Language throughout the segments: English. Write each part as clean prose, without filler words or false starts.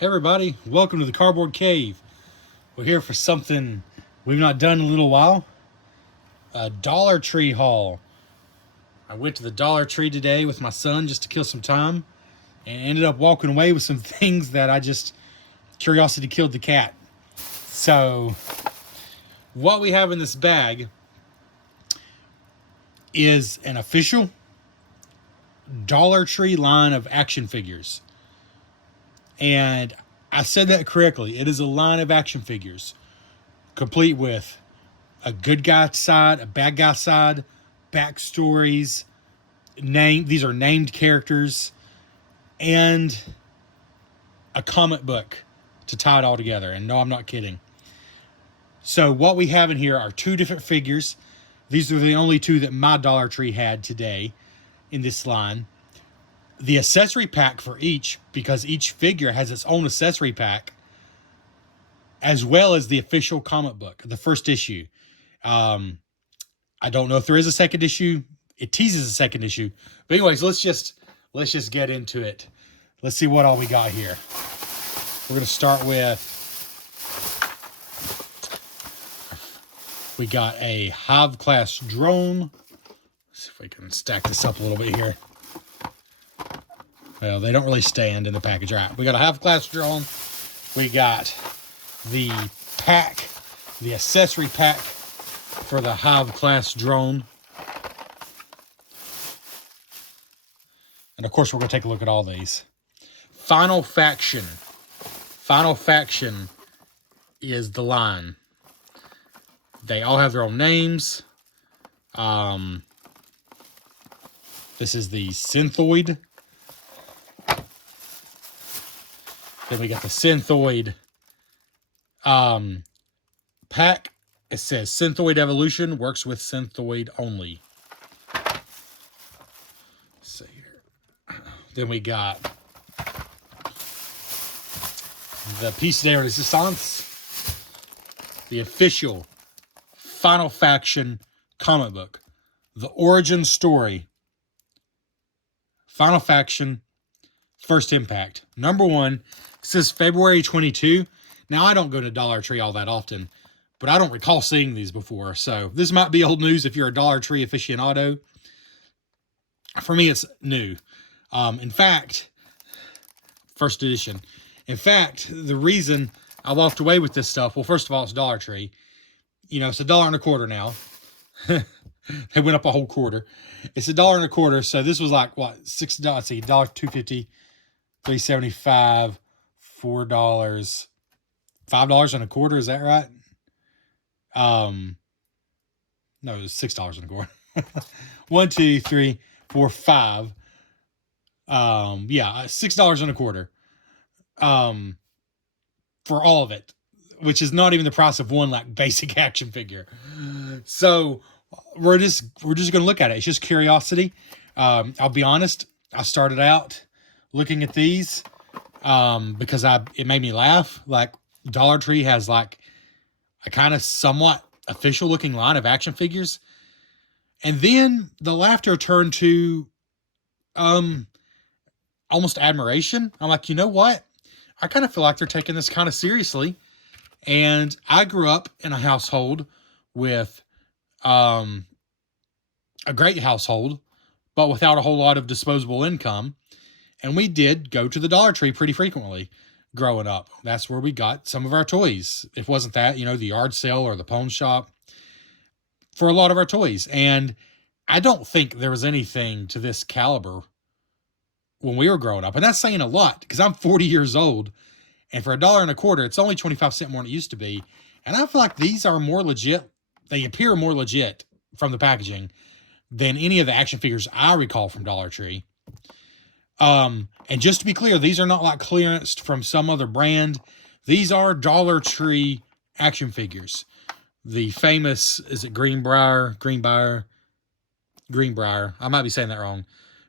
Hey everybody, welcome to the Cardboard Cave. We're here for something we've not done in a little while. A Dollar Tree haul. I went to the Dollar Tree today with my son just to kill some time and ended up walking away with some things that curiosity killed the cat. So, what we have in this bag is an official Dollar Tree line of action figures. And I said that correctly. It is a line of action figures, complete with a good guy side, a bad guy side, backstories, these are named characters, and a comic book to tie it all together. And no, I'm not kidding. So what we have in here are two different figures. These are the only two that my Dollar Tree had today in this line. The accessory pack for each, because each figure has its own accessory pack, as well as the official comic book, the first issue. I don't know if there is a second issue. It teases a second issue. But anyways, let's just get into it. Let's see what all we got here. We're going to start with, we got a Hive class drone. Let's see if we can stack this up a little bit here. Well, they don't really stand in the package. All right, we got a Hive class drone. We got the pack, the accessory pack for the Hive class drone. And of course, we're going to take a look at all these. Final Faction. Final Faction is the line. They all have their own names. This is the Synthoid. Then we got the Synthoid pack. It says Synthoid Evolution works with Synthoid only. Let's see here. Then we got the Piece de Resistance, the official Final Faction comic book, the origin story. Final Faction First Impact. Number 1. It says February 22. Now, I don't go to Dollar Tree all that often, but I don't recall seeing these before. So, this might be old news if you're a Dollar Tree aficionado. For me, it's new. In fact, first edition. In fact, the reason I walked away with this stuff, well, first of all, it's Dollar Tree. You know, it's $1.25 now. They went up a whole quarter. It's $1.25. So, this was like, what, $6? Let's see, $2.50, $3.75, $4, $5.25. Is that right? No, it was $6.25. 1, 2, 3, 4, 5. Yeah, $6.25. For all of it, which is not even the price of one like basic action figure. So we're just gonna look at it. It's just curiosity. I'll be honest. I started out looking at these because it made me laugh. Like Dollar Tree has like a kind of somewhat official looking line of action figures, and then the laughter turned to almost admiration. I'm like, you know what? I kind of feel like they're taking this kind of seriously. And I grew up in a household with a great household, but without a whole lot of disposable income. And we did go to the Dollar Tree pretty frequently growing up. That's where we got some of our toys. If it wasn't that, you know, the yard sale or the pawn shop for a lot of our toys. And I don't think there was anything to this caliber when we were growing up. And that's saying a lot because I'm 40 years old. And for $1.25, it's only 25 cents more than it used to be. And I feel like these are more legit. They appear more legit from the packaging than any of the action figures I recall from Dollar Tree. And just to be clear, these are not like clearanced from some other brand. These are Dollar Tree action figures. The famous, is it Greenbrier? I might be saying that wrong.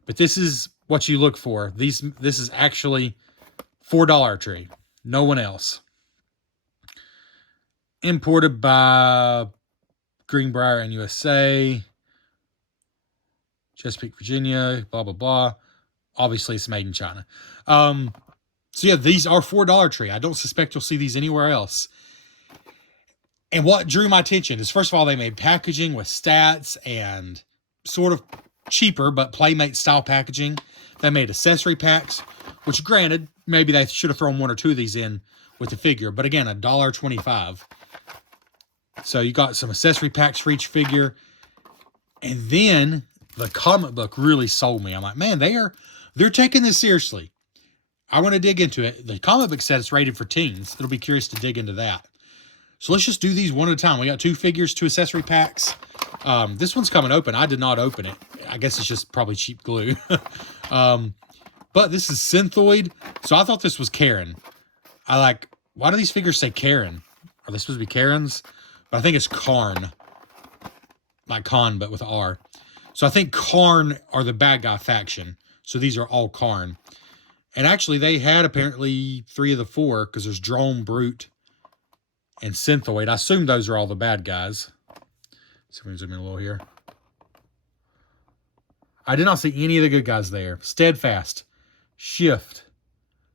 But this is what you look for. This is actually for Dollar Tree. No one else. Imported by Greenbrier and USA. Chesapeake, Virginia. Blah, blah, blah. Obviously, it's made in China. So yeah, these are for Dollar Tree. I don't suspect you'll see these anywhere else. And what drew my attention is, first of all, they made packaging with stats and sort of cheaper but Playmate style packaging. They made accessory packs, which granted, maybe they should have thrown one or two of these in with the figure. But again, $1.25. So you got some accessory packs for each figure. And then the comic book really sold me. I'm like, man, they're taking this seriously. I want to dig into it. The comic book said it's rated for teens. It'll be curious to dig into that. So let's just do these one at a time. We got 2 figures, 2 accessory packs. This one's coming open. I did not open it. I guess it's just probably cheap glue. But this is Synthoid. So I thought this was Karen. Why do these figures say Karen? Are they supposed to be Karens? But I think it's Karn. Like Khan, but with an R. So I think Karn are the bad guy faction. So these are all Karn. And actually, they had apparently 3 of the 4, because there's Drone, Brute, and Synthoid. I assume those are all the bad guys. So let me zoom in a little here. I did not see any of the good guys there. Steadfast, Shift,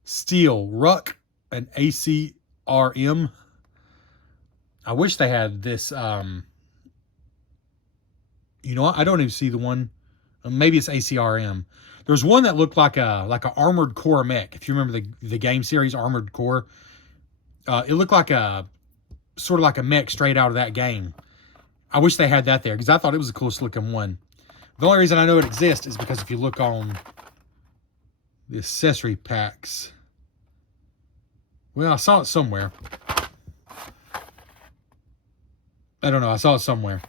Steel, Ruck, and ACRM. I wish they had this. You know what? I don't even see the one. Maybe it's ACRM. There's one that looked like a Armored Core mech. If you remember the game series Armored Core, it looked like sort of like a mech straight out of that game. I wish they had that there, because I thought it was the coolest looking one. The only reason I know it exists is because if you look on the accessory packs, well, I saw it somewhere. I don't know. I saw it somewhere.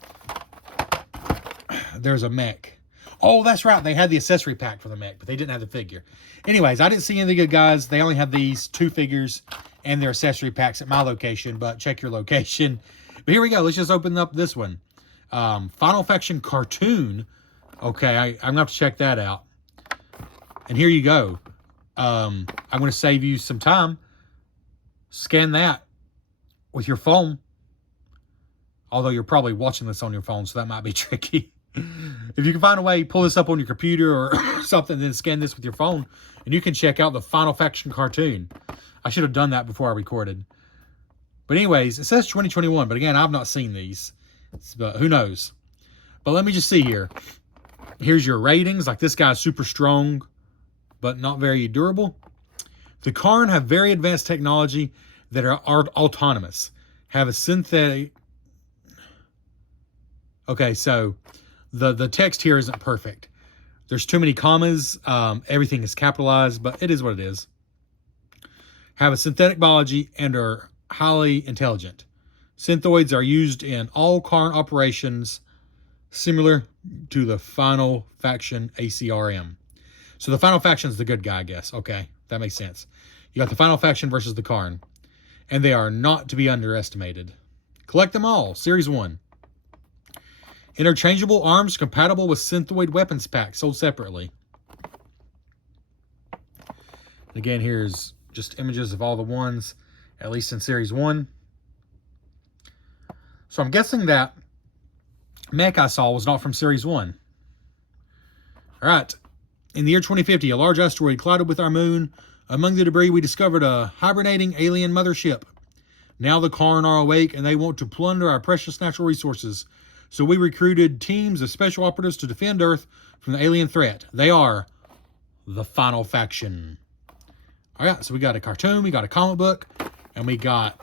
There's a mech. Oh, that's right. They had the accessory pack for the mech, but they didn't have the figure. Anyways, I didn't see any of the good guys. They only had these 2 figures and their accessory packs at my location, but check your location. But here we go. Let's just open up this one. Final Faction cartoon. Okay, I'm going to have to check that out. And here you go. I'm going to save you some time. Scan that with your phone. Although you're probably watching this on your phone, so that might be tricky. If you can find a way, pull this up on your computer or something, then scan this with your phone, and you can check out the Final Faction cartoon. I should have done that before I recorded. But anyways, it says 2021, but again, I've not seen these. But who knows? But let me just see here. Here's your ratings. Like, this guy's super strong, but not very durable. The Karn have very advanced technology that are autonomous. Have a synthetic... Okay, so the text here isn't perfect. There's too many commas. Everything is capitalized, but it is what it is. Have a synthetic biology and are highly intelligent. Synthoids are used in all Karn operations, similar to the Final Faction ACRM. So the Final Faction is the good guy, I guess. Okay, that makes sense. You got the Final Faction versus the Karn, and they are not to be underestimated. Collect them all. Series 1. Interchangeable arms compatible with Synthoid weapons pack, sold separately. Again, here's just images of all the ones, at least in Series 1. So I'm guessing that mech I saw was not from Series 1. All right. In the year 2050, a large asteroid collided with our moon. Among the debris, we discovered a hibernating alien mothership. Now the Karn are awake, and they want to plunder our precious natural resources. So we recruited teams of special operatives to defend Earth from the alien threat. They are the Final Faction. All right, so we got a cartoon, we got a comic book, and we got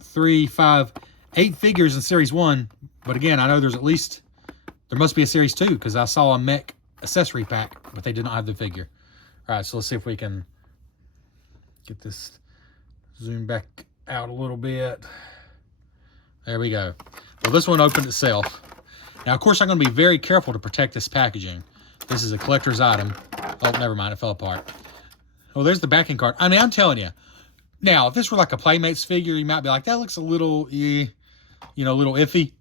3, 5, 8 figures in Series 1. But again, I know there must be a Series 2, because I saw a mech accessory pack, but they did not have the figure. All right, so let's see if we can get this zoomed back out a little bit. There we go. Well, this one opened itself. Now, of course, I'm going to be very careful to protect this packaging. This is a collector's item. Oh, never mind. It fell apart. Oh, there's the backing card. I mean, I'm telling you. Now, if this were like a Playmates figure, you might be like, that looks a little, a little iffy.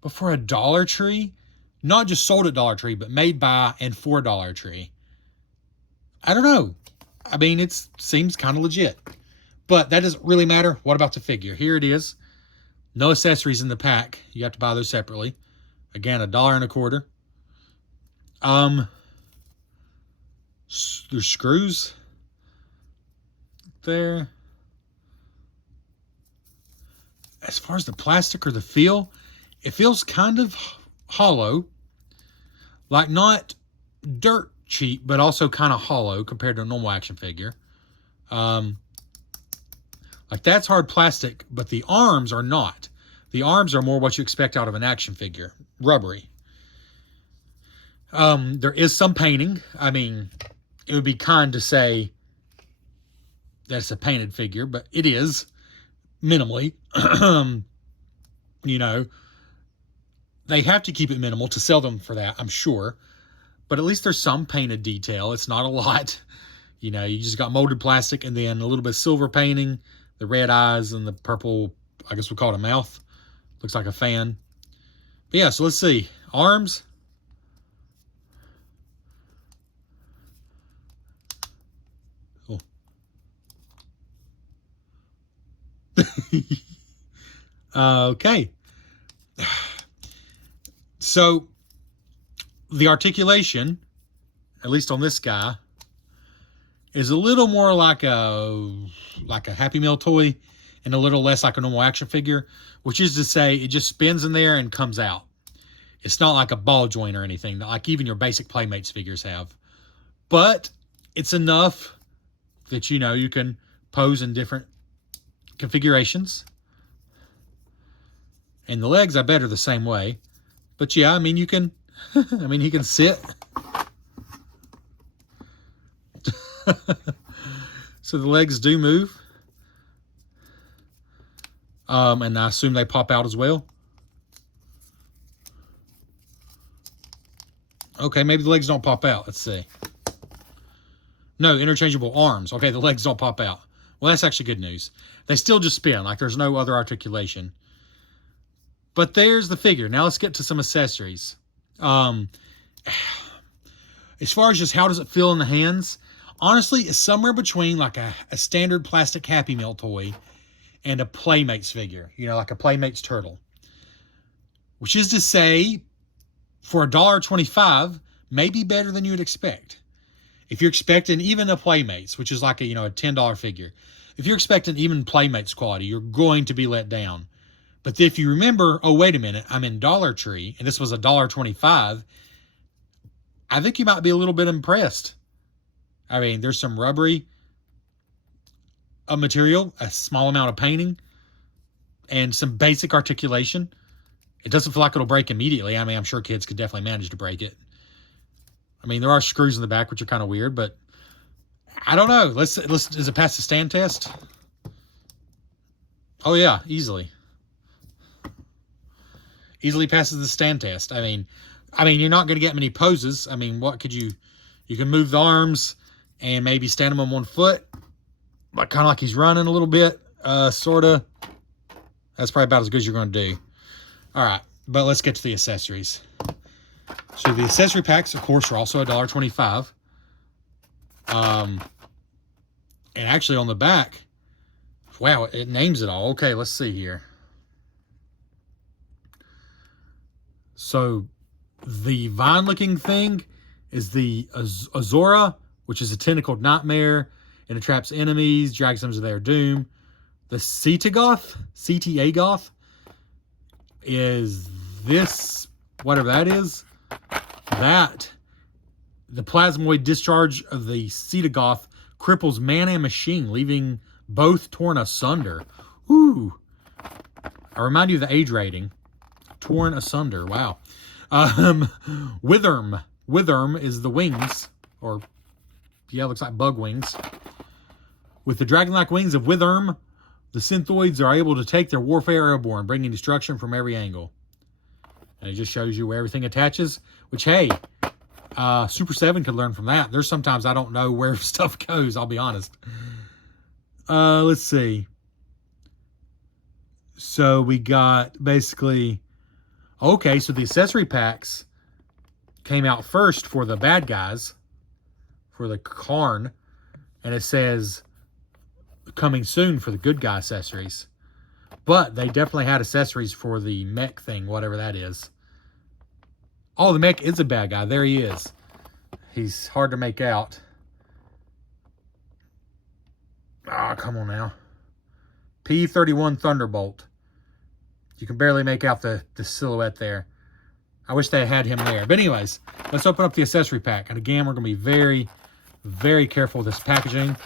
But for a Dollar Tree, not just sold at Dollar Tree, but made by and for Dollar Tree, I don't know. I mean, it seems kind of legit. But that doesn't really matter. What about the figure? Here it is. No accessories in the pack. You have to buy those separately. Again, $1.25. There's screws. there. As far as the plastic or the feel, it feels kind of hollow. Like not dirt cheap, but also kind of hollow compared to a normal action figure. Like that's hard plastic, but the arms are not. The arms are more what you expect out of an action figure. Rubbery. There is some painting. I mean, it would be kind to say that it's a painted figure, but it is minimally. You know, they have to keep it minimal to sell them for that, I'm sure. But at least there's some painted detail. It's not a lot. You know, you just got molded plastic and then a little bit of silver painting, the red eyes and the purple, I guess we'll call it a mouth. Looks like a fan. But yeah, so let's see. Arms. Oh. Okay. So the articulation, at least on this guy, is a little more like a Happy Meal toy and a little less like a normal action figure, which is to say it just spins in there and comes out. It's not like a ball joint or anything, like even your basic Playmates figures have. But it's enough that, you know, you can pose in different configurations. And the legs, I bet, are the same way. But yeah, I mean, you can, I mean, he can sit. So the legs do move. And I assume they pop out as well. Okay, maybe the legs don't pop out. Let's see. No, interchangeable arms. Okay, the legs don't pop out. Well, that's actually good news. They still just spin, like there's no other articulation. But there's the figure. Now let's get to some accessories. As far as just how does it feel in the hands, honestly, it's somewhere between like a standard plastic Happy Meal toy and a Playmates figure. You know, like a Playmates turtle. Which is to say, for $1.25, maybe better than you would expect. If you're expecting even a Playmates, which is like a, you know, a $10 figure. If you're expecting even Playmates quality, you're going to be let down. But if you remember, oh, wait a minute, I'm in Dollar Tree, and this was $1.25, I think you might be a little bit impressed. I mean, there's some rubbery material, a small amount of painting, and some basic articulation. It doesn't feel like it'll break immediately. I mean, I'm sure kids could definitely manage to break it. I mean, there are screws in the back, which are kind of weird, but I don't know. Let's does it pass the stand test? Oh, yeah, easily. Easily passes the stand test. I mean, you're not going to get many poses. I mean, what could you can move the arms and maybe stand them on one foot, but kind of like he's running a little bit, sort of. That's probably about as good as you're going to do. All right, but let's get to the accessories. So the accessory packs, of course, are also $1.25. And actually on the back, wow, it names it all. Okay, let's see here. So the vine-looking thing is the Azora, which is a tentacled nightmare, and it traps enemies, drags them to their doom. The Cetagoth is this, whatever that is. That, the plasmoid discharge of the Cetagoth cripples man and machine, leaving both torn asunder. Ooh. I remind you of the age rating. Torn asunder. Wow. Witherm. Witherm is the wings, or yeah, it looks like bug wings. With the dragon-like wings of Witherm, the synthoids are able to take their warfare airborne, bringing destruction from every angle. And it just shows you where everything attaches, which, hey, Super 7 could learn from that. There's sometimes I don't know where stuff goes, I'll be honest. Let's see. So we got basically, okay, so the accessory packs came out first for the bad guys, for the Karn, and it says coming soon for the good guy accessories. But they definitely had accessories for the mech thing, whatever that is. Oh, the mech is a bad guy. There he is. He's hard to make out. Oh, come on now. P31 Thunderbolt. You can barely make out the silhouette there. I wish they had him there. But anyways, let's open up the accessory pack. And again, we're going to be very, very careful with this packaging.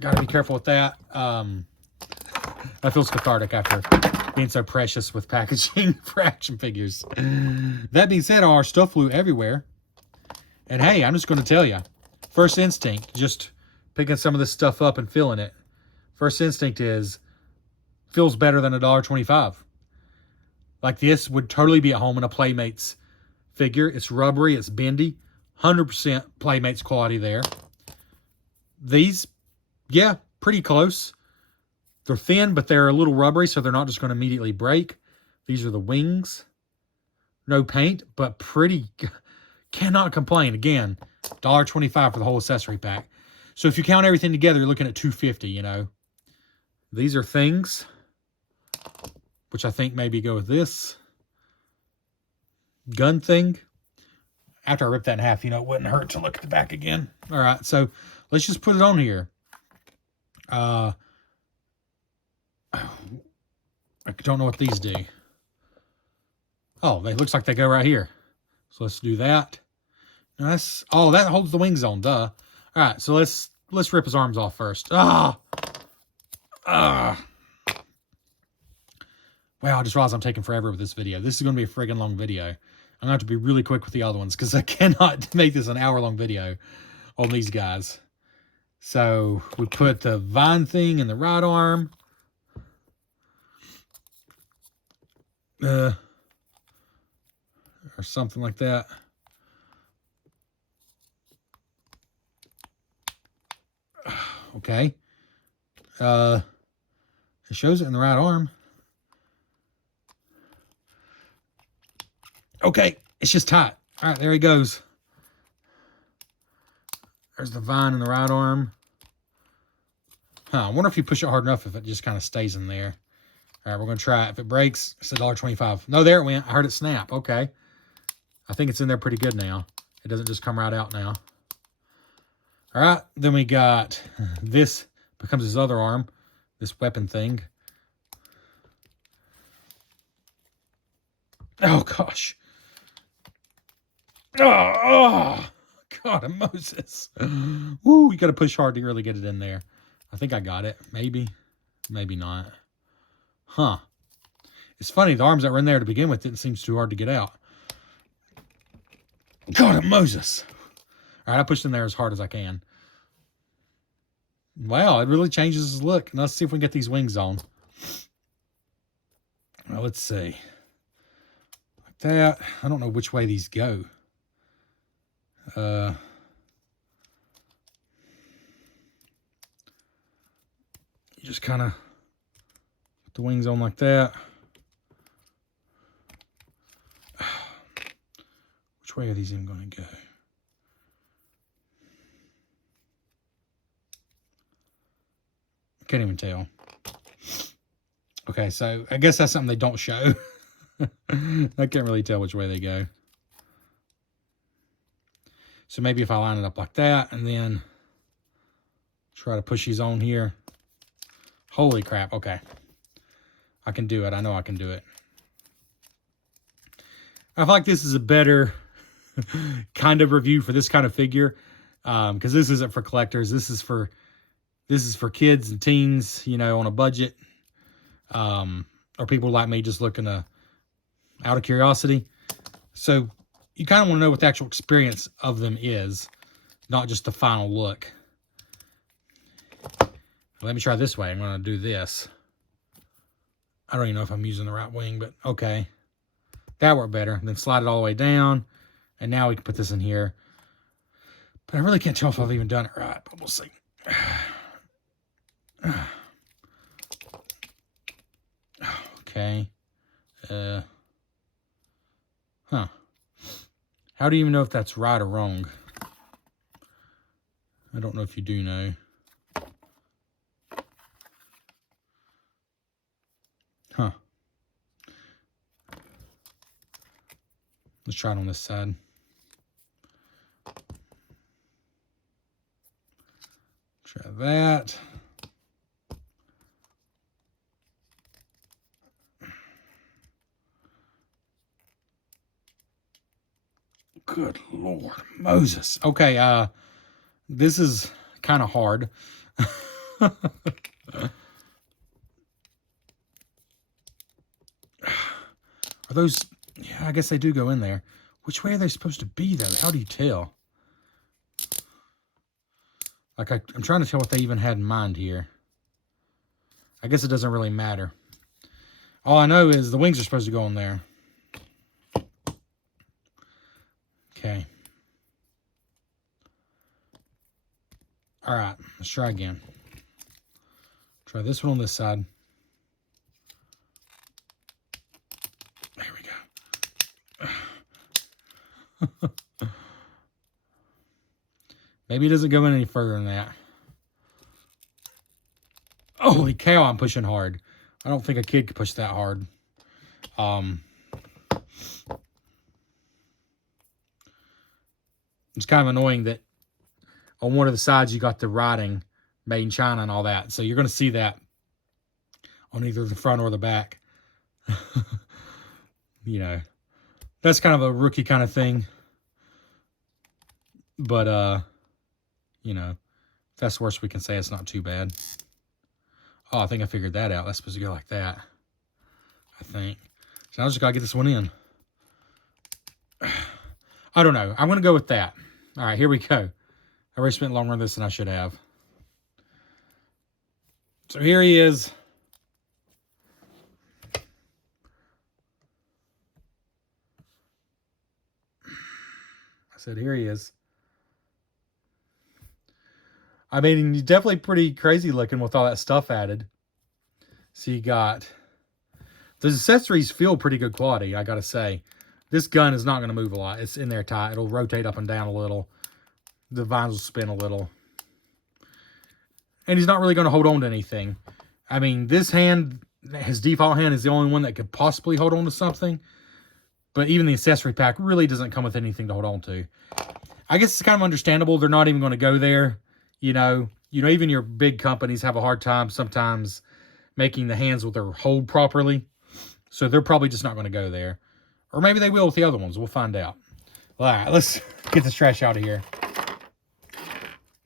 Got to be careful with that. That feels cathartic after being so precious with packaging for action figures. That being said, our stuff flew everywhere. And hey, I'm just going to tell you, first instinct, just picking some of this stuff up and feeling it. First instinct is, feels better than $1.25. Like this would totally be at home in a Playmates figure. It's rubbery, it's bendy. 100% Playmates quality there. These, yeah, pretty close. They're thin, but they're a little rubbery, so they're not just going to immediately break. These are the wings. No paint, but pretty. Cannot complain. Again, $1.25 for the whole accessory pack. So if you count everything together, you're looking at $2.50, you know. These are things, which I think maybe go with this. Gun thing. After I rip that in half, you know, it wouldn't hurt to look at the back again. All right, so let's just put it on here. I don't know what these do. Oh, they looks like they go right here. So let's do that. Now that's, oh, that holds the wings on, duh. All right, so let's rip his arms off first. Wow, I just realized I'm taking forever with this video. This is going to be a friggin' long video. I'm going to have to be really quick with the other ones because I cannot make this an hour-long video on these guys. So we put the vine thing in the right arm. Or something like that. Okay. It shows it in the right arm. Okay, it's just tight. All right, there he goes. There's the vine in the right arm. I wonder if you push it hard enough if it just kind of stays in there. All right, we're going to try it. If it breaks, it's $1.25. No, there it went. I heard it snap. Okay. I think it's in there pretty good now. It doesn't just come right out now. All right, then we got this becomes his other arm, this weapon thing. Oh, gosh. Oh, God of Moses. Woo, you got to push hard to really get it in there. I think I got it. Maybe. Maybe not. Huh. It's funny, the arms that were in there to begin with didn't seem too hard to get out. God of Moses. All right, I pushed in there as hard as I can. Wow, it really changes his look. Now let's see if we can get these wings on. Well, let's see. Like that. I don't know which way these go. You just kind of put the wings on like that. Which way are these even going to go? Can't even tell. Okay, so I guess that's something they don't show. I can't really tell which way they go. So maybe if I line it up like that and then try to push these on here. Holy crap, okay. I can do it. I know I can do it. I feel like this is a better kind of review for this kind of figure. Because this isn't for collectors. This is for kids and teens, you know, on a budget. Or people like me just looking to, out of curiosity. So you kind of want to know what the actual experience of them is, not just the final look. Let me try this way. I'm going to do this. I don't even know if I'm using the right wing, but okay. That worked better. And then slide it all the way down. And now we can put this in here. But I really can't tell if I've even done it right, but we'll see. Okay. How do you even know if that's right or wrong? I don't know if you do know. Let's try it on this side. Try that. Good Lord, Moses. Okay, this is kind of hard. Are those... Yeah, I guess they do go in there. Which way are they supposed to be, though? How do you tell? Like, I'm trying to tell what they even had in mind here. I guess it doesn't really matter. All I know is the wings are supposed to go in there. Okay. All right, let's try again. Try this one on this side. There we go. Maybe it doesn't go in any further than that. Holy cow, I'm pushing hard. I don't think a kid could push that hard. It's kind of annoying that on one of the sides you got the writing made in China and all that. So you're going to see that on either the front or the back. You know, that's kind of a rookie kind of thing. But, you know, if that's worse, we can say it's not too bad. Oh, I think I figured that out. That's supposed to go like that, I think. So I just got to get this one in. I don't know. I'm going to go with that. All right, here we go. I already spent longer on this than I should have. So here he is. I said, here he is. I mean, he's definitely pretty crazy looking with all that stuff added. So you got... Those accessories feel pretty good quality, I gotta say. This gun is not going to move a lot. It's in there tight. It'll rotate up and down a little. The vines will spin a little. And he's not really going to hold on to anything. I mean, this hand, his default hand, is the only one that could possibly hold on to something. But even the accessory pack really doesn't come with anything to hold on to. I guess it's kind of understandable. They're not even going to go there. You know, even your big companies have a hard time sometimes making the hands with their hold properly. So they're probably just not going to go there. Or maybe they will with the other ones. We'll find out. All right, let's get this trash out of here.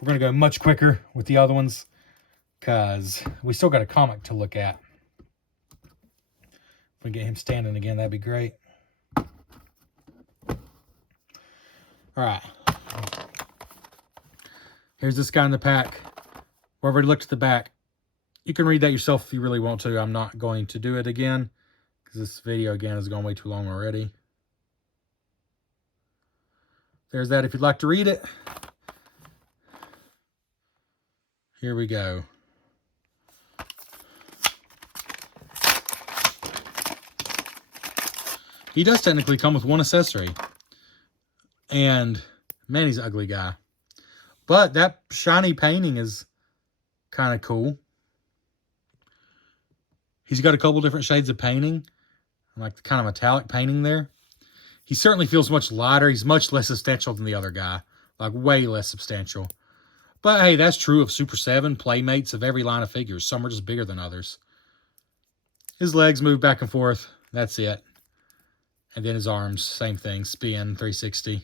We're going to go much quicker with the other ones because we still got a comic to look at. If we get him standing again, that'd be great. All right. Here's this guy in the pack. Wherever you look at the back, you can read that yourself if you really want to. I'm not going to do it again because this video, again, has gone way too long already. There's that if you'd like to read it. Here we go. He does technically come with one accessory. And, man, he's an ugly guy. But that shiny painting is kind of cool. He's got a couple different shades of painting. Like the kind of metallic painting there. He certainly feels much lighter. He's much less substantial than the other guy. Like, way less substantial. But, hey, that's true of Super 7, Playmates, of every line of figures. Some are just bigger than others. His legs move back and forth. That's it. And then his arms, same thing. Spin, 360.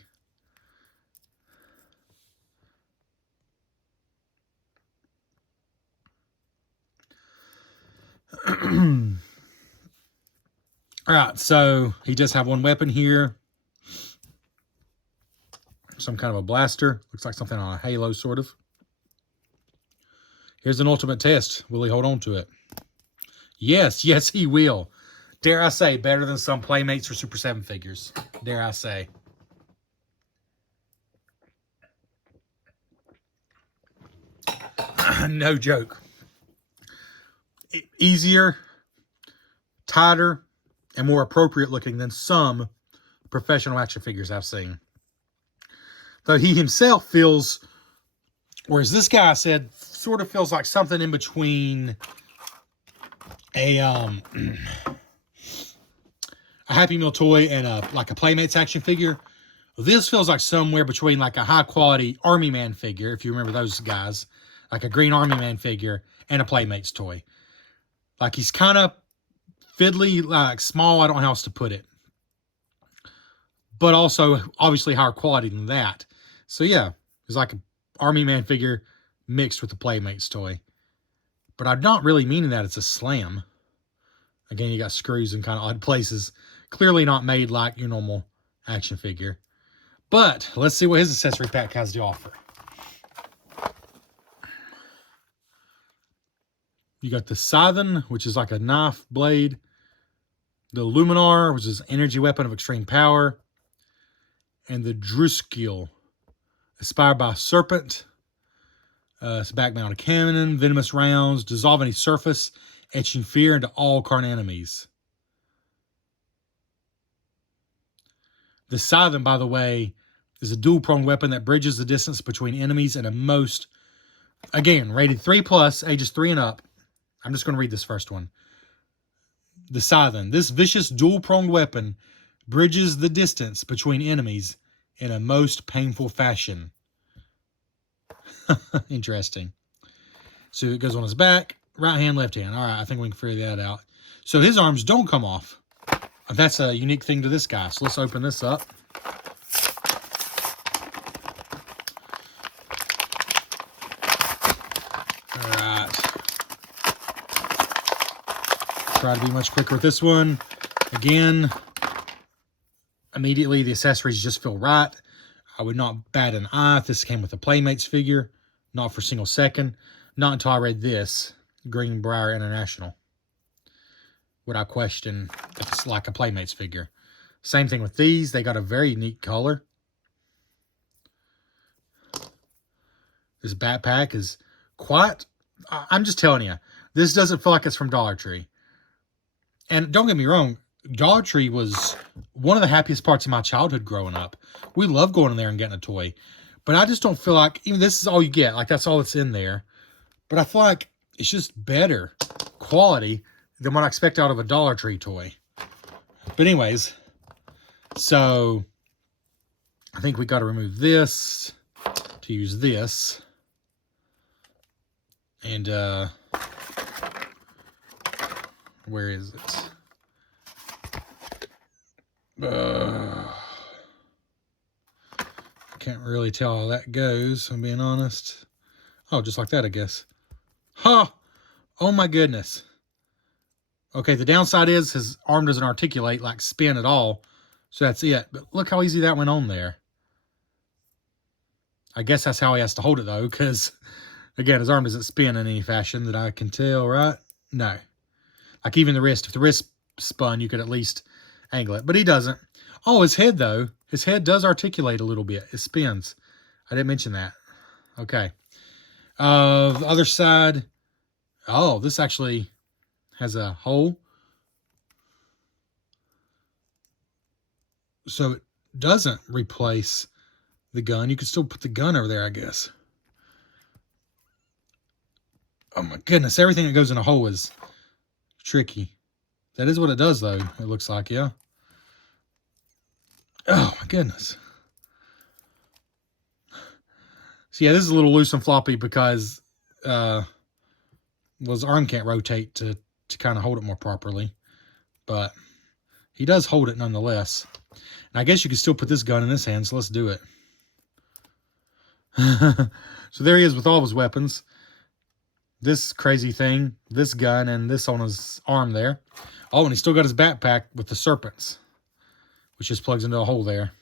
Alright, so he does have one weapon here. Some kind of a blaster. Looks like something on a halo, sort of. Here's an ultimate test. Will he hold on to it? Yes, yes he will. Dare I say, better than some Playmates or Super 7 figures. Dare I say. No joke. Easier, tighter, and more appropriate looking than some professional action figures I've seen. Though he himself feels, whereas this guy said, sort of feels like something in between a Happy Meal toy and like a Playmates action figure. This feels like somewhere between like a high quality Army Man figure, if you remember those guys. like a Green Army Man figure and a Playmates toy. Like, he's kind of fiddly, like small. I don't know how else to put it. But also, obviously, higher quality than that. So, yeah, it's like an Army Man figure mixed with the Playmates toy. But I'm not really meaning that it's a slam. Again, you got screws in kind of odd places. Clearly not made like your normal action figure. But let's see what his accessory pack has to offer. You got the Scythen, which is like a knife blade. The Luminar, which is an energy weapon of extreme power. And the Druskill, inspired by a serpent. It's a back-mounted cannon, venomous rounds, dissolve any surface, etching fear into all current enemies. The Scythen, by the way, is a dual-pronged weapon that bridges the distance between enemies and a most, again, rated 3+, ages 3 and up. I'm just going to read this first one. The Scythen. This vicious dual-pronged weapon bridges the distance between enemies in a most painful fashion. Interesting. So it goes on his back, right hand, left hand. All right, I think we can figure that out. So his arms don't come off. That's a unique thing to this guy. So let's open this up. All right. Try to be much quicker with this one. Again, immediately the accessories just feel right. I would not bat an eye if this came with a Playmates figure. Not for a single second. Not until I read this, Greenbrier International. Would I question if it's like a Playmates figure. Same thing with these. They got a very neat color. This backpack is quite... I'm just telling you, this doesn't feel like it's from Dollar Tree. And don't get me wrong, Dollar Tree was one of the happiest parts of my childhood growing up. We loved going in there and getting a toy. But I just don't feel like, even this is all you get. Like, that's all that's in there. But I feel like it's just better quality than what I expect out of a Dollar Tree toy. But anyways, so I think we got to remove this to use this. And, where is it? Can't really tell how that goes, I'm being honest. Oh, just like that, I guess. Huh! Oh my goodness. Okay, the downside is his arm doesn't articulate, like spin at all. So that's it. But look how easy that went on there. I guess that's how he has to hold it, though, because, again, his arm doesn't spin in any fashion that I can tell, right? No. Like even the wrist. If the wrist spun, you could at least angle it. But he doesn't. Oh, his head, though. His head does articulate a little bit. It spins. I didn't mention that. Okay. The other side. Oh, this actually has a hole. So it doesn't replace the gun. You can still put the gun over there, I guess. Oh my goodness. Everything that goes in a hole is tricky. That is what it does, though. It looks like, yeah. Oh my goodness. So yeah, this is a little loose and floppy because his arm can't rotate to kind of hold it more properly. But he does hold it nonetheless. And I guess you could still put this gun in this hand, so let's do it. So there he is with all of his weapons. This crazy thing, this gun, and this on his arm there. Oh, and he's still got his backpack with the serpents, which just plugs into a hole there.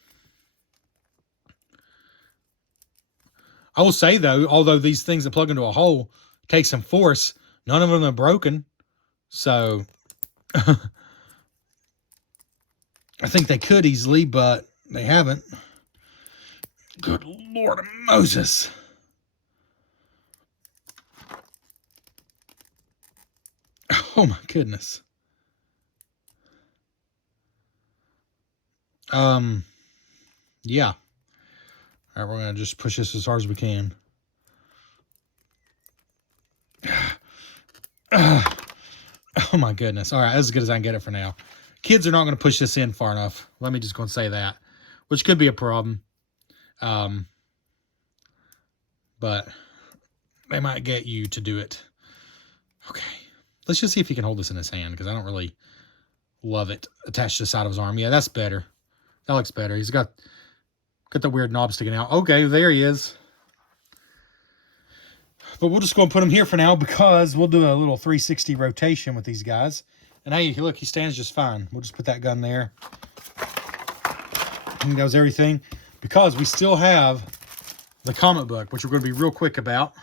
I will say, though, although these things that plug into a hole take some force, none of them are broken. So, I think they could easily, but they haven't. Good Lord of Moses. Oh, my goodness. Yeah. All right, we're going to just push this as hard as we can. Oh, my goodness. All right, that's as good as I can get it for now. Kids are not going to push this in far enough. Let me just go and say that, which could be a problem. But they might get you to do it. Okay. Let's just see if he can hold this in his hand, because I don't really love it attached to the side of his arm. Yeah, that's better. That looks better. He's got the weird knob sticking out. Okay, there he is. But we'll just go and put him here for now, because we'll do a little 360 rotation with these guys. And hey, look, he stands just fine. We'll just put that gun there. I think that was everything, because we still have the comic book, which we're going to be real quick about.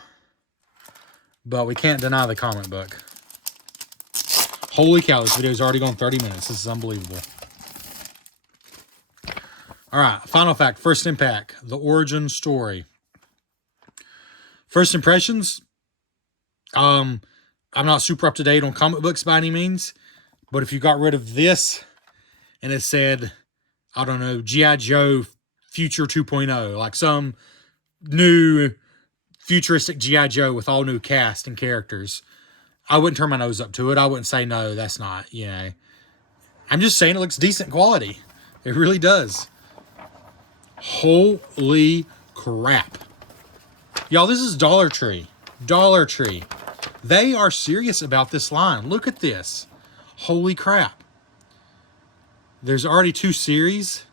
But we can't deny the comic book. Holy cow, this video's already gone 30 minutes. This is unbelievable. All right, final fact, first impact, the origin story. First impressions, I'm not super up to date on comic books by any means, but if you got rid of this and it said, I don't know, G.I. Joe Future 2.0, like some new futuristic G.I. Joe with all new cast and characters, I wouldn't turn my nose up to it. I wouldn't say, no, that's not, you know. I'm just saying it looks decent quality. It really does. Holy crap. Y'all, this is Dollar Tree. Dollar Tree. They are serious about this line. Look at this. Holy crap. There's already 2 series.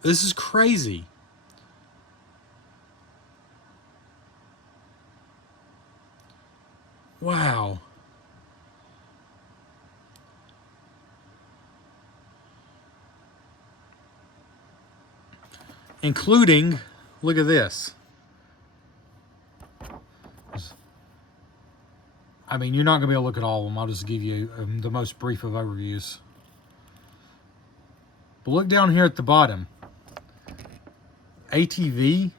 This is crazy. Wow. Including, look at this. I mean, you're not going to be able to look at all of them. I'll just give you the most brief of overviews. But look down here at the bottom. ATV.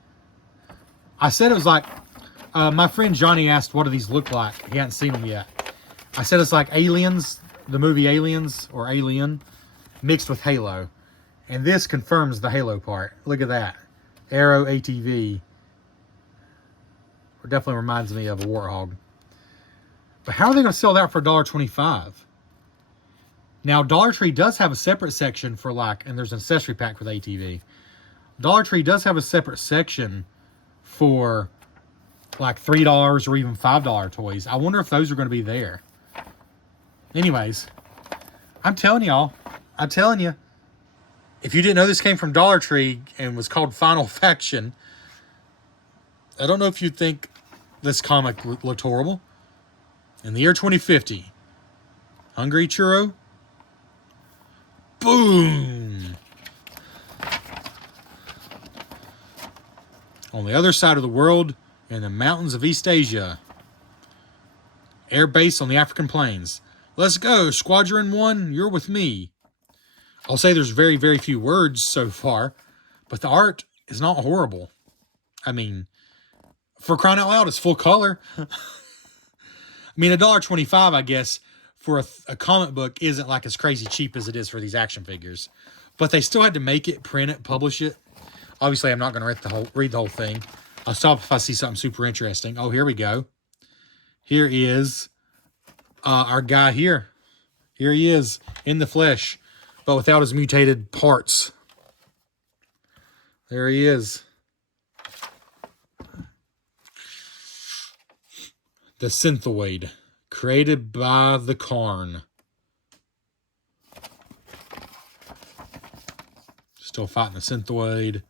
I said it was like, my friend Johnny asked, what do these look like? He hadn't seen them yet. I said it's like Aliens, the movie Aliens, or Alien, mixed with Halo. And this confirms the Halo part. Look at that. Aero ATV. It definitely reminds me of a Warthog. But how are they going to sell that for $1.25? Now, Dollar Tree does have a separate section for like, and there's an accessory pack for the ATV. Dollar Tree does have a separate section for like $3 or even $5 toys. I wonder if those are going to be there. Anyways, I'm telling y'all, if you didn't know this came from Dollar Tree and was called Final Faction, I don't know if you'd think this comic looked horrible. In the year 2050, Hungry Churro, boom! On the other side of the world, in the mountains of East Asia, air base on the African plains. Let's go, Squadron 1, you're with me. I'll say there's very, very few words so far, but the art is not horrible. I mean, for crying out loud, it's full color. I mean, $1.25, I guess, for a comic book isn't like as crazy cheap as it is for these action figures. But they still had to make it, print it, publish it. Obviously, I'm not going to read the whole thing. I'll stop if I see something super interesting. Oh, here we go. Here is our guy here. Here he is in the flesh, but without his mutated parts. There he is. The Synthoid, created by the Karn. Still fighting the Synthoid.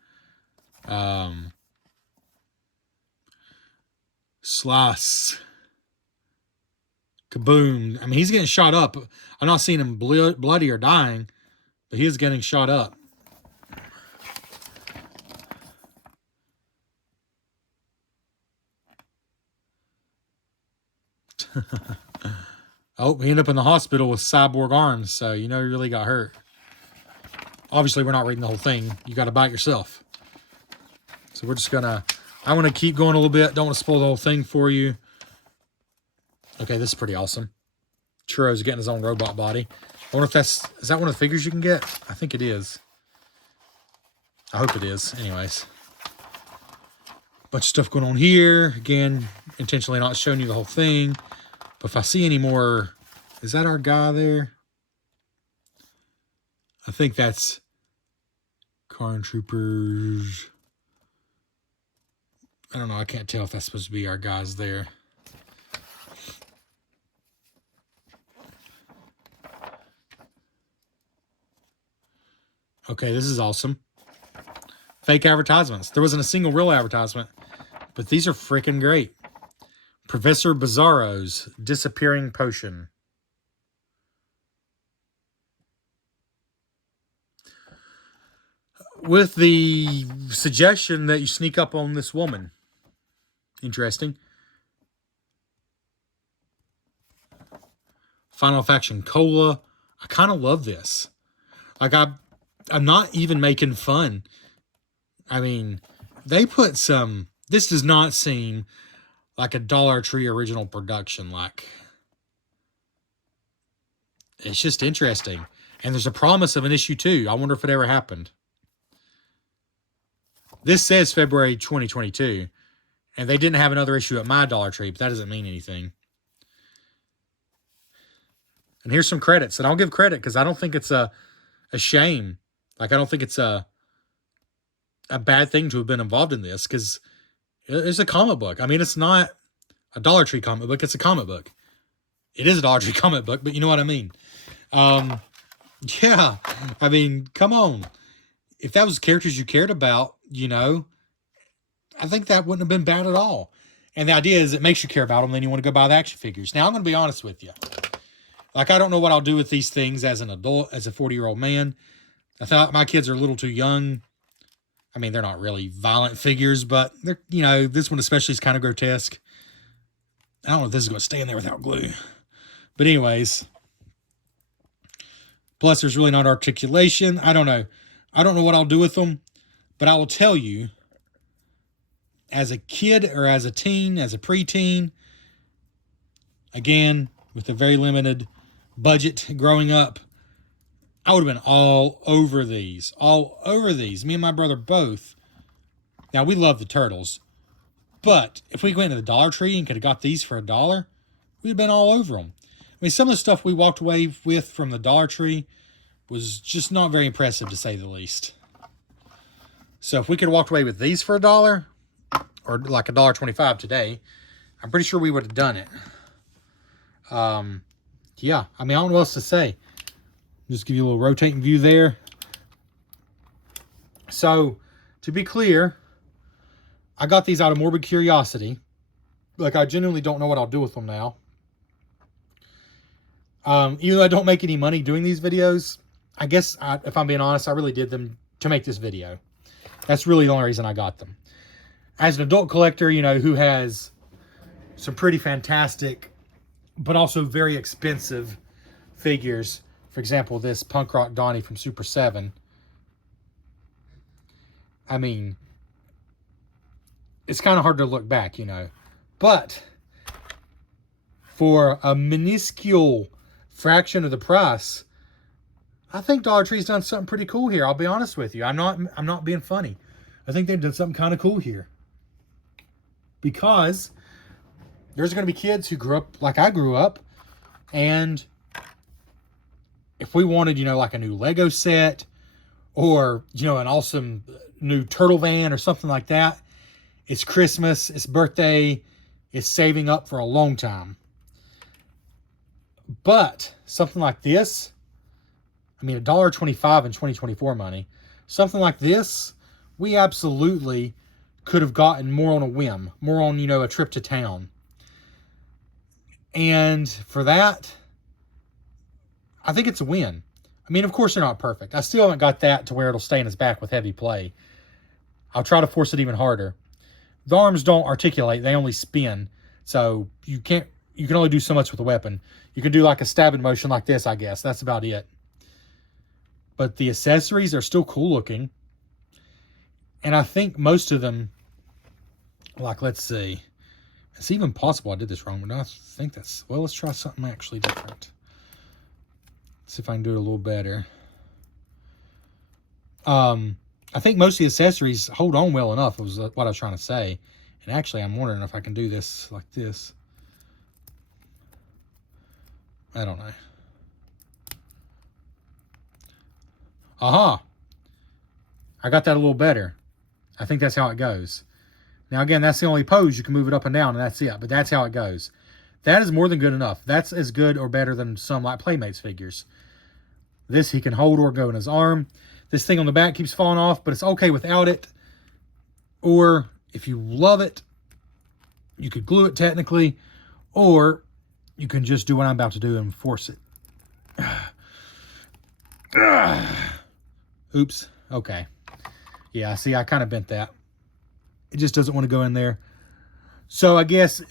Slice. Kaboom. I mean, he's getting shot up. I'm not seeing him bloody or dying, but he is getting shot up. Oh, he ended up in the hospital with cyborg arms, so you know he really got hurt. Obviously, we're not reading the whole thing. You got to buy it yourself. So we're just going to... I want to keep going a little bit. Don't want to spoil the whole thing for you. Okay, this is pretty awesome. Churro's getting his own robot body. I wonder if that's... Is that one of the figures you can get? I think it is. I hope it is. Anyways. Bunch of stuff going on here. Again, intentionally not showing you the whole thing. But if I see any more... Is that our guy there? I think that's... Karn Troopers... I don't know. I can't tell if that's supposed to be our guys there. Okay, this is awesome. Fake advertisements. There wasn't a single real advertisement, but these are freaking great. Professor Bizarro's Disappearing Potion. With the suggestion that you sneak up on this woman. Interesting. Final Faction Cola. I kind of love this. Like, I'm not even making fun. I mean, they put some... This does not seem like a Dollar Tree original production. Like, it's just interesting. And there's a promise of an issue 2. I wonder if it ever happened. This says February 2022. And they didn't have another issue at my Dollar Tree, but that doesn't mean anything. And here's some credits. And I'll give credit because I don't think it's a shame. Like, I don't think it's a bad thing to have been involved in this, because it's a comic book. I mean, it's not a Dollar Tree comic book. It's a comic book. It is a Dollar Tree comic book, but you know what I mean. Yeah. I mean, come on. If that was characters you cared about, you know, I think that wouldn't have been bad at all. And the idea is it makes you care about them, then you want to go buy the action figures. Now, I'm going to be honest with you. Like, I don't know what I'll do with these things as an adult, as a 40-year-old man. I thought my kids are a little too young. I mean, they're not really violent figures, but they're, you know, this one especially is kind of grotesque. I don't know if this is going to stay in there without glue. But anyways. Plus, there's really not articulation. I don't know. I don't know what I'll do with them. But I will tell you, as a kid or as a teen, as a preteen, again, with a very limited budget growing up, I would have been all over these. All over these. Me and my brother both. Now, we love the Turtles. But if we went to the Dollar Tree and could have got these for $1, we'd have been all over them. I mean, some of the stuff we walked away with from the Dollar Tree was just not very impressive, to say the least. So if we could have walked away with these for $1, or like $1.25 today, I'm pretty sure we would have done it. Yeah, I mean, I don't know what else to say. Just give you a little rotating view there. So, to be clear, I got these out of morbid curiosity. Like, I genuinely don't know what I'll do with them now. Even though I don't make any money doing these videos, I guess, if I'm being honest, I really did them to make this video. That's really the only reason I got them. As an adult collector, you know, who has some pretty fantastic, but also very expensive figures. For example, this Punk Rock Donnie from Super 7. I mean, it's kind of hard to look back, you know. But for a minuscule fraction of the price, I think Dollar Tree's done something pretty cool here. I'll be honest with you. I'm not being funny. I think they've done something kind of cool here. Because there's going to be kids who grew up like I grew up, and if we wanted, you know, like a new Lego set, or, you know, an awesome new turtle van or something like that, it's Christmas, it's birthday, it's saving up for a long time. But something like this, I mean, $1.25 in 2024 money, something like this, we absolutely could have gotten more on a whim, more on, you know, a trip to town. And for that, I think it's a win. I mean, of course they're not perfect. I still haven't got that to where it'll stay in his back with heavy play. I'll try to force it even harder. The arms don't articulate, they only spin. So you can only do so much with a weapon. You can do like a stabbing motion like this, I guess. That's about it. But the accessories are still cool looking. And I think most of them, like, let's see. It's even possible I did this wrong, but I think that's, well, let's try something actually different. See if I can do it a little better. I think most of the accessories hold on well enough, was what I was trying to say. And actually, I'm wondering if I can do this like this. I don't know. Aha! I got that a little better. I think that's how it goes. Now, again, that's the only pose. You can move it up and down, and that's it. But that's how it goes. That is more than good enough. That's as good or better than some like Playmates figures. This he can hold or go in his arm. This thing on the back keeps falling off, but it's okay without it. Or if you love it, you could glue it technically, or you can just do what I'm about to do and force it. Oops. Okay. Yeah, see, I kind of bent that. It just doesn't want to go in there. So I guess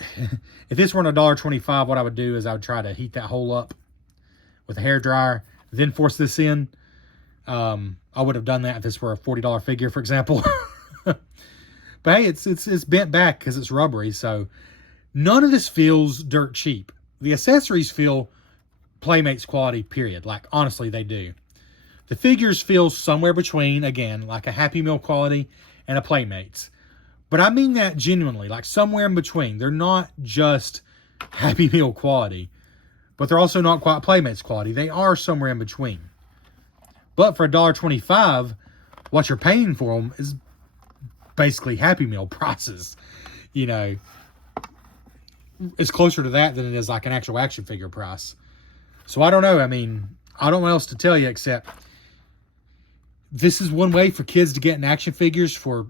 if this were $1.25, what I would do is I would try to heat that hole up with a hairdryer, then force this in. I would have done that if this were a $40 figure, for example. But hey, it's bent back because it's rubbery, so none of this feels dirt cheap. The accessories feel Playmates quality, period. Like, honestly, they do. The figures feel somewhere between, again, like a Happy Meal quality and a Playmates. But I mean that genuinely, like somewhere in between. They're not just Happy Meal quality, but they're also not quite Playmates quality. They are somewhere in between. But for $1.25, what you're paying for them is basically Happy Meal prices. You know, it's closer to that than it is like an actual action figure price. So I don't know. I mean, I don't know what else to tell you except this is one way for kids to get in action figures for,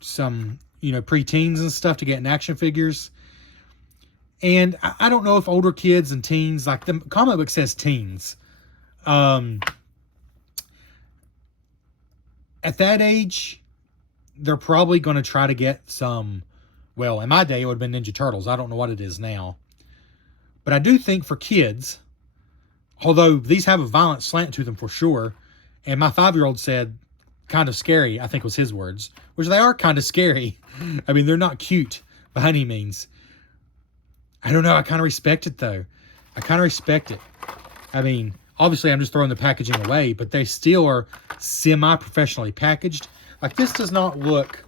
some, preteens and stuff to get in action figures. And I don't know if older kids and teens, like the comic book says teens, at that age, they're probably going to try to get some, well, in my day, it would have been Ninja Turtles. I don't know what it is now. But I do think for kids, although these have a violent slant to them for sure, and my 5-year-old said, kind of scary, I think was his words, which they are kind of scary. I mean, they're not cute by any means. I don't know. I kind of respect it, though. I kind of respect it. I mean, obviously, I'm just throwing the packaging away, but they still are semi-professionally packaged. Like, this does not look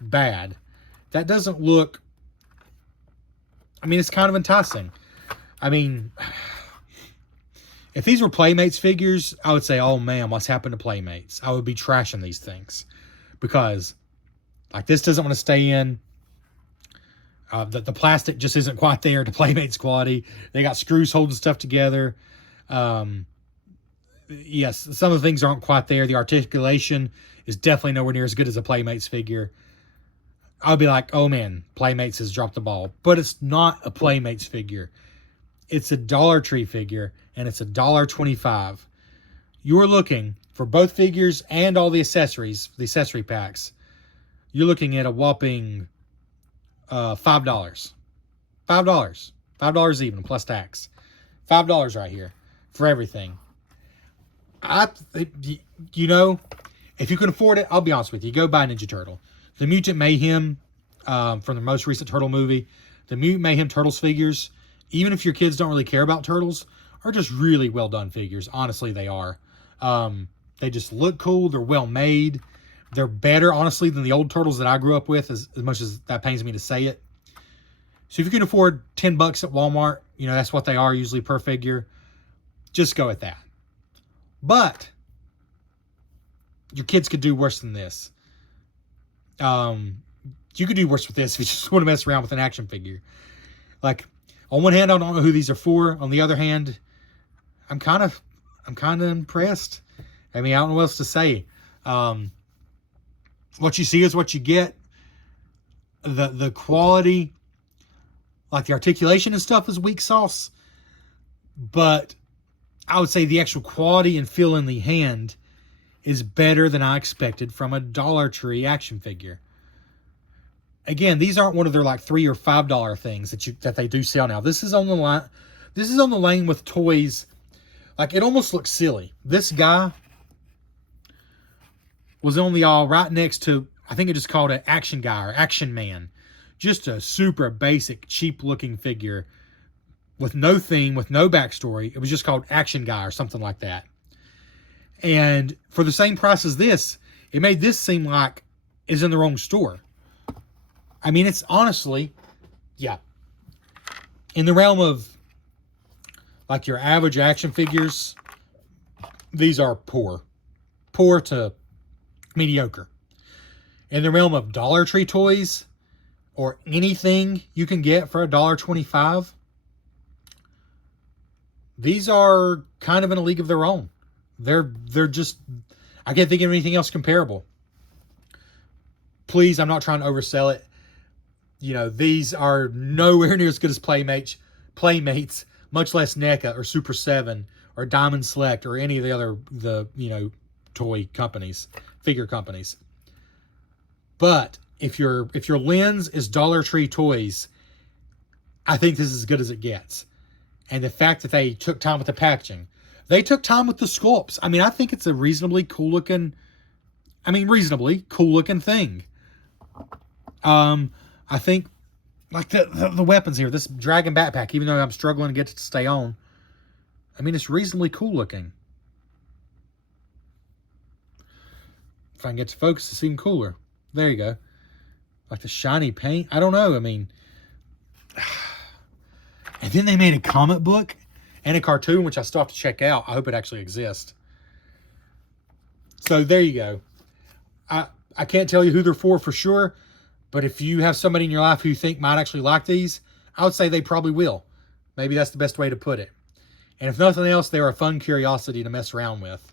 bad. That doesn't look... I mean, it's kind of enticing. I mean, if these were Playmates figures, I would say, oh, man, what's happened to Playmates? I would be trashing these things. Because, like, this doesn't want to stay in. The plastic just isn't quite there to Playmates quality. They got screws holding stuff together. Yes, some of the things aren't quite there. The articulation is definitely nowhere near as good as a Playmates figure. I'll be like, oh man, Playmates has dropped the ball. But it's not a Playmates figure. It's a Dollar Tree figure, and it's $1.25. You're looking, for both figures and all the accessories, the accessory packs, you're looking at a whopping $5. $5. $5 even, plus tax. $5 right here for everything. If you can afford it, I'll be honest with you, go buy Ninja Turtle. The Mutant Mayhem from the most recent Turtle movie, the Mutant Mayhem Turtles figures, even if your kids don't really care about Turtles, are just really well done figures. Honestly, they are. They just look cool. They're well made. They're better, honestly, than the old Turtles that I grew up with, as much as that pains me to say it. So if you can afford $10 at Walmart, that's what they are usually per figure, just go with that. But your kids could do worse than this. You could do worse with this if you just want to mess around with an action figure. Like, on one hand, I don't know who these are for. On the other hand, I'm kind of impressed. I mean, I don't know what else to say. What you see is what you get. The quality, like the articulation and stuff, is weak sauce. But I would say the actual quality and feel in the hand is better than I expected from a Dollar Tree action figure. Again, these aren't one of their like $3 or $5 things that they do sell now. This is on the line. This is on the lane with toys. Like, it almost looks silly. This guy was on the aisle right next to, I think it just called it Action Guy or Action Man. Just a super basic, cheap looking figure with no theme, with no backstory. It was just called Action Guy or something like that. And for the same price as this, it made this seem like it's in the wrong store. I mean, it's honestly, yeah, in the realm of like your average action figures, these are poor to mediocre. in the realm of Dollar Tree toys or anything you can get for $1.25, these are kind of in a league of their own. They're just, I can't think of anything else comparable. Please, I'm not trying to oversell it. You know, these are nowhere near as good as Playmates, much less NECA or Super 7 or Diamond Select or any of the other, toy companies, figure companies. But if your lens is Dollar Tree toys, I think this is as good as it gets. And the fact that they took time with the packaging. They took time with the sculpts. I mean, I think it's a reasonably cool looking thing. I think, like, the weapons here, this dragon backpack, even though I'm struggling to get it to stay on, I mean, it's reasonably cool looking. If I can get to focus, it's even cooler. There you go. Like the shiny paint. I don't know. I mean, and then they made a comic book and a cartoon, which I still have to check out. I hope it actually exists. So there you go. I can't tell you who they're for sure, but if you have somebody in your life who you think might actually like these, I would say they probably will. Maybe that's the best way to put it. And if nothing else, they're a fun curiosity to mess around with.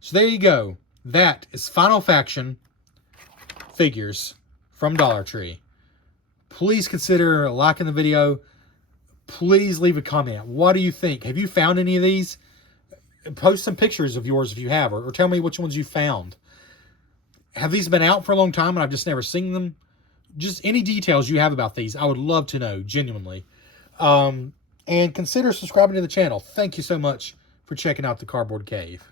So there you go. That is Final Faction figures from Dollar Tree. Please consider liking the video. Please leave a comment. What do you think? Have you found any of these? Post some pictures of yours if you have, or tell me which ones you found. Have these been out for a long time and I've just never seen them? Just any details you have about these, I would love to know, genuinely. And consider subscribing to the channel. Thank you so much for checking out the Cardboard Cave.